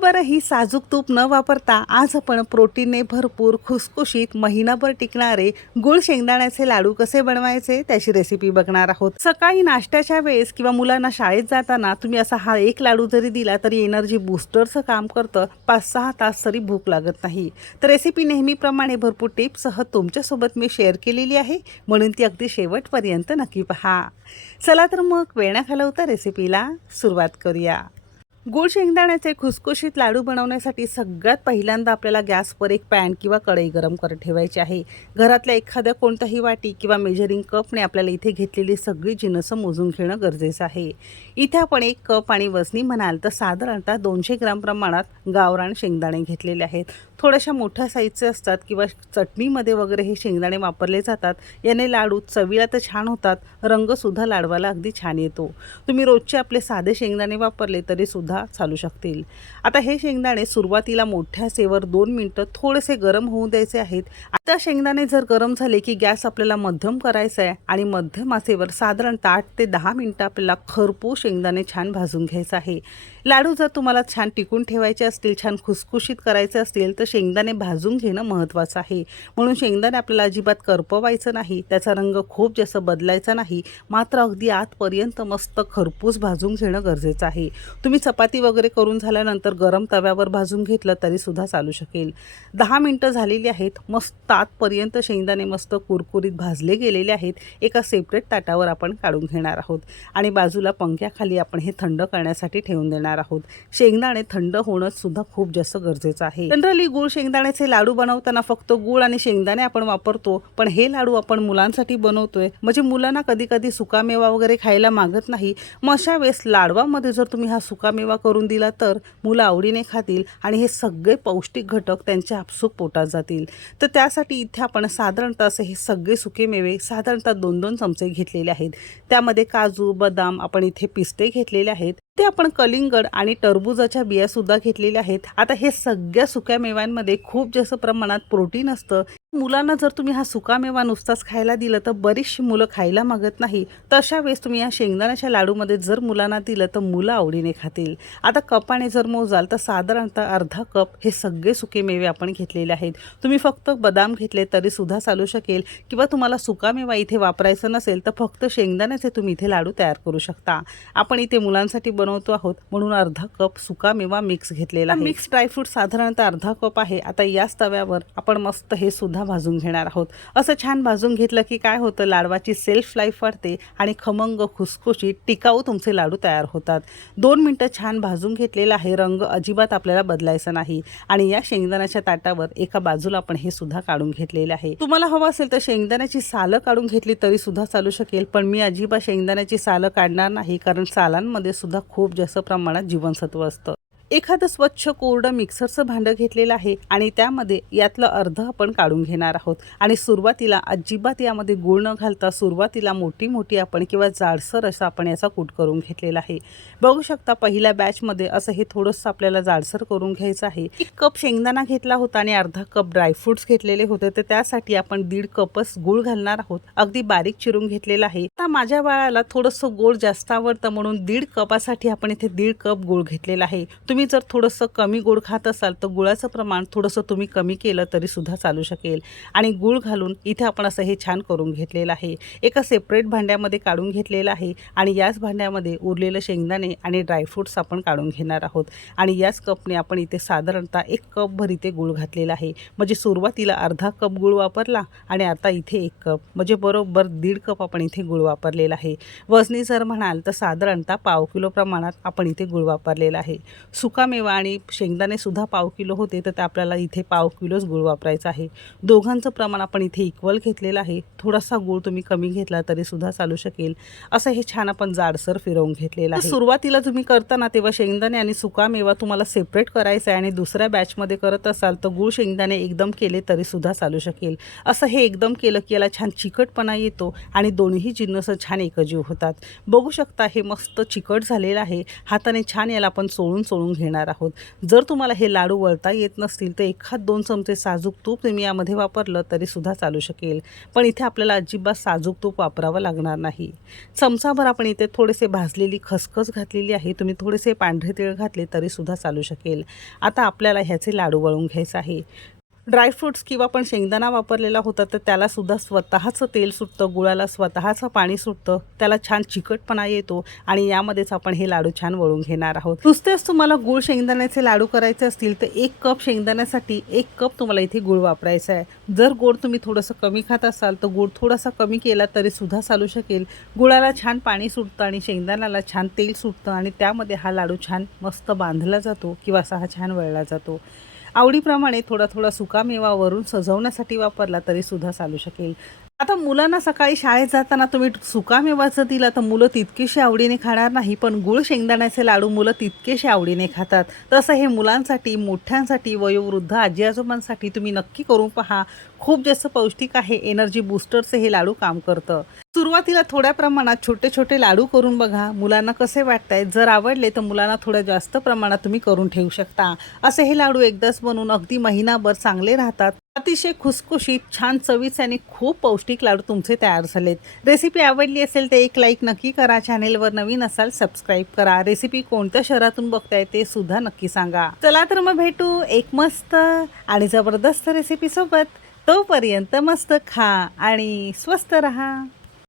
बरं ही साजूक तूप न वापरता आज आपण प्रोटीनने भरपूर खुसखुशीत महिनाभर टिकणारे गुळ शेंगदाण्याचे लाडू कसे बनवायचे त्याची रेसिपी बघणार आहोत. सकाळी नाश्त्याच्या वेळेस किंवा मुलांना शाळेत जाताना तुम्ही असा हा एक लाडू जरी दिला तरी एनर्जी बूस्टरचं काम करतं. पाच सहा तास तरी भूक लागत नाही. तर रेसिपी नेहमीप्रमाणे भरपूर टिप्ससह तुमच्यासोबत मी शेअर केलेली आहे. म्हणून ती अगदी शेवटपर्यंत नक्की पहा. चला तर मग वेळ घालवता रेसिपीला सुरुवात करूया. गुळ शेंगदाण्याचे खुसखुशीत लाडू बनवण्यासाठी सगळ्यात पहिल्यांदा आपल्याला गॅसवर एक पॅन किंवा कढई गरम करत ठेवायची आहे. घरातल्या एखाद्या कोणताही वाटी किंवा मेजरिंग कपने आपल्याला इथे घेतलेली सगळी जिनसं मोजून घेणं गरजेचं आहे. इथे आपण एक कप आणि वजनी म्हणाल तर साधारणतः दोनशे ग्राम प्रमाणात गावरान शेंगदाणे घेतलेले आहेत. थोड्याशा मोठ्या साईजचे असतात किंवा चटणीमध्ये वगैरे हे शेंगदाणे वापरले जातात. याने लाडू चवीला तर छान होतात रंगसुद्धा लाडवाला अगदी छान येतो. तुम्ही रोजचे आपले साधे शेंगदाणे वापरले तरीसुद्धा चालू शकतील. आता हे शेंगदाणे सुरुवातीला मोठ्या सेवर दोन मिनटं थोडेसे गरम होऊ द्यायचे आहेत. आता शेंगदाणे जर गरम झाले की गॅस आपल्याला मध्यम करायचा आहे आणि मध्यम आचेवर साधारणतः आठ ते दहा मिनटं आपल्याला खरपू शेंगदाणे छान भाजून घ्यायचं आहे. लाडू जर तुम्हाला छान टिकून ठेवायचे असतील छान खुसखुशीत करायचे असतील तर शेंगदाणे भाजून घेणं महत्त्वाचं आहे. म्हणून शेंगदाणे आपल्याला अजिबात करपवायचं नाही. त्याचा रंग खूप जास्त बदलायचा नाही. मात्र अगदी आतपर्यंत मस्त खरपूस भाजून घेणं गरजेचं आहे. तुम्ही चपाती वगैरे करून झाल्यानंतर गरम तव्यावर भाजून घेतलं तरीसुद्धा चालू शकेल. दहा मिनटं झालेली आहेत. मस्त आतपर्यंत शेंगदाणे मस्त कुरकुरीत भाजले गेलेले आहेत. एका सेपरेट ताटावर आपण काढून घेणार आहोत. आणि बाजूला पंख्याखाली आपण हे थंड करण्यासाठी ठेवून देणार आहोत. शेंगदाणे थंड होणं सुद्धा खूप जास्त गरजेचं आहे. जनरली गुळ शेंगदाण्याचे लाडू बनवताना फक्त गुळ आणि शेंगदाणे आपण वापरतो पण हे लाडू आपण मुलांसाठी बनवतोय. म्हणजे मुलांना कधी कधी सुकामेवा वगैरे खायला मागत नाही. मग अशा वेळेस लाडवामध्ये जर तुम्ही हा सुकामेवा करून दिला तर मुलं आवडीने खातील आणि हे सगळे पौष्टिक घटक त्यांच्या आपसूक पोटात जातील. तर त्यासाठी इथे आपण साधारणतः असे हे सगळे सुके मेवे साधारणतः दोन दोन चमचे घेतलेले आहेत. त्यामध्ये काजू बदाम आपण इथे पिस्ते घेतलेले आहेत. ते आपण कलिंगड आणि टरबुजाच्या बिया सुद्धा घेतलेल्या आहेत. आता हे सगळ्या सुक्या मेव्यांमध्ये खूप जास्त प्रमाणात प्रोटीन असतं. मुलांना जर तुम्ही हा सुकामेवा नुसताच खायला दिलं तर बरीचशी मुलं खायला मागत नाही. तशा वेळेस तुम्ही या शेंगदाण्याच्या लाडूमध्ये जर मुलांना दिलं तर मुलं आवडीने खातील. आता कपाने जर मोजाल तर साधारणतः अर्धा कप हे सगळे सुके मेवे आपण घेतलेले आहेत. तुम्ही फक्त बदाम घेतले तरी सुद्धा चालू शकेल किंवा तुम्हाला सुकामेवा इथे वापरायचं नसेल तर फक्त शेंगदाण्याचे तुम्ही इथे लाडू तयार करू शकता. आपण इथे मुलांसाठी बनवतो आहोत म्हणून अर्धा कप सुकामेवा मिक्स घेतलेला मिक्स ड्रायफ्रूट साधारणतः अर्धा कप आहे. आता याच तव्यावर आपण मस्त हे सुद्धा भाजून घेणार आहोत. असं छान भाजून घेतलं की काय होतं लाडवाची सेल्फ लाईफ वाढते आणि खमंग खुसखुशीत टिकाऊ तुमचे लाडू तयार होतात. दोन मिनटं छान भाजून घेतलेला आहे. रंग अजिबात आपल्याला बदलायचा नाही. आणि या शेंगदाण्याच्या ताटावर एका बाजूला आपण हे सुद्धा काढून घेतलेले आहे. तुम्हाला हवं असेल तर शेंगदाण्याची सालं काढून घेतली तरी सुद्धा चालू शकेल पण मी अजिबात शेंगदाण्याची सालं काढणार नाही कारण सालांमध्ये सुद्धा खूप जास्त प्रमाणात जीवनसत्व असतं. एखादं स्वच्छ कोरडं मिक्सरचं भांडं घेतलेलं आहे आणि त्यामध्ये यातलं अर्ध आपण काढून घेणार आहोत. आणि सुरुवातीला अजिबात यामध्ये गुळ न घालता सुरुवातीला मोठी मोठी आपण किंवा जाडसर असं आपण याचा कूट करून घेतलेला आहे. बघू शकता पहिल्या बॅचमध्ये असं हे थोडंसं आपल्याला जाडसर करून घ्यायचं आहे. एक कप शेंगदाणा घेतला होता आणि अर्धा कप ड्रायफ्रुट्स घेतलेले होते. तर त्यासाठी आपण दीड कपच गुळ घालणार आहोत. अगदी बारीक चिरून घेतलेला आहे. आता माझ्या बाळाला थोडंसं गोड जास्त आवडतं म्हणून दीड कपासाठी आपण इथे दीड कप गुळ घेतलेला आहे. तुम्ही तुम्ही जर थोडंसं कमी गोड खात असाल तर गुळाचं प्रमाण थोडंसं तुम्ही कमी केलं तरी सुद्धा चालू शकेल. आणि गुळ घालून इथे आपण असं हे छान करून घेतलेलं आहे. एका सेपरेट भांड्यामध्ये काढून घेतलेलं आहे आणि याच भांड्यामध्ये उरलेलं शेंगदाणे आणि ड्रायफ्रुट्स आपण काढून घेणार आहोत. आणि याच कपने आपण इथे साधारणतः एक कपभर इथे गुळ घातलेला आहे. म्हणजे सुरुवातीला अर्धा कप गुळ वापरला आणि आता इथे एक कप. म्हणजे बरोबर दीड कप आपण इथे गुळ वापरलेला आहे. वजनी जर म्हणाल तर साधारणतः पाव किलो प्रमाणात आपण इथे गुळ वापरलेला आहे. सु सुकामेवा आणि शेंगदाणे सुद्धा पाव किलो होते तर ते आपल्याला इथे पाव किलोच गुळ वापरायचा आहे. दोघांचं प्रमाण आपण इथे इक्वल घेतलेलं आहे. थोडासा गुळ तुम्ही कमी घेतला तरी सुद्धा चालू शकेल. असं हे छान आपण जाडसर फिरवून घेतलेलं आहे. सुरुवातीला तुम्ही करताना तेव्हा शेंगदाणे आणि सुकामेवा तुम्हाला सेपरेट करायचं आहे आणि दुसऱ्या बॅचमध्ये करत असाल तर गुळ शेंगदाणे एकदम केले तरी सुद्धा चालू शकेल. असं हे एकदम केलं की याला छान चिकटपणा येतो आणि दोन्ही जिन्नस छान एकजीव होतात. बघू शकता हे मस्त चिकट झालेलं आहे. हाताने छान याला आपण चोळून चोळून घेणार आहोत. जर तुम्हाला हे लाडू वळता येत नसतील तर एखाद दोन चमचे साजूक तूप तुम्ही यामध्ये वापरलं तरीसुद्धा चालू शकेल. पण इथे आपल्याला अजिबात साजूक तूप वापरावं लागणार नाही. चमचाभर आपण इथे थोडेसे भाजलेली खसखस घातलेली आहे. तुम्ही थोडेसे पांढरे तीळ घातले तरीसुद्धा चालू शकेल. आता आपल्याला ह्याचे लाडू वळून घ्यायचं आहे. ड्रायफ्रूट्स किंवा आपण शेंगदाणा वापरलेला होता तर त्यालासुद्धा स्वतःचं तेल सुटतं गुळाला स्वतःचं पाणी सुटतं त्याला छान चिकटपणा येतो आणि यामध्येच आपण हे लाडू छान वळून घेणार आहोत. नुसतेच तुम्हाला गुळ शेंगदाण्याचे लाडू करायचे असतील तर एक कप शेंगदाण्यासाठी एक कप तुम्हाला इथे गुळ वापरायचा आहे. जर गोड तुम्ही थोडंसं कमी खात असाल तर गुळ थोडासा कमी केला तरी सुद्धा चालू शकेल. गुळाला छान पाणी सुटतं आणि शेंगदाण्याला छान तेल सुटतं आणि त्यामध्ये हा लाडू छान मस्त बांधला जातो किंवा असा हा छान वळला जातो. आवडीप्रमाणे थोडा थोडा सुकामेवा वरून सजवण्यासाठी वापरला तरी सुद्धा चालू शकेल. आता मुलांना सकाळी शाळेत जाताना तुम्ही सुकामेवाचं दिलं तर मुलं तितकीशी आवडीने खाणार नाही पण गुळ शेंगदाण्याचे लाडू मुलं तितकेशी आवडीने खातात. तसं हे मुलांसाठी मोठ्यांसाठी वयोवृद्ध आजी आजोबांसाठी तुम्ही नक्की करून पहा. खूप जास्त पौष्टिक आहे एनर्जी बूस्टरचे हे लाडू काम करतं. सुरुवातीला थोड्या प्रमाणात छोटे छोटे लाडू करून बघा. मुलांना कसे वाटतायत? जर आवडले तर मुलांना थोड्या जास्त प्रमाणात तुम्ही करून ठेवू शकता. असे हे लाडू एकदाच बनवून अगदी महिनाभर चांगले राहतात. अतिशय खुसखुशीत छान चवीचे आणि खूप पौष्टिक लाडू तुमचे तयार झालेत. रेसिपी आवडली असेल तर एक लाईक नक्की करा. चॅनेलवर नवीन असाल सबस्क्राईब करा. रेसिपी कोणत्या शहरातून बघताय ते सुद्धा नक्की सांगा. चला तर मग भेटू एक मस्त आणि जबरदस्त रेसिपी सोबत. तोपर्यंत मस्त खा आणि स्वस्त रहा.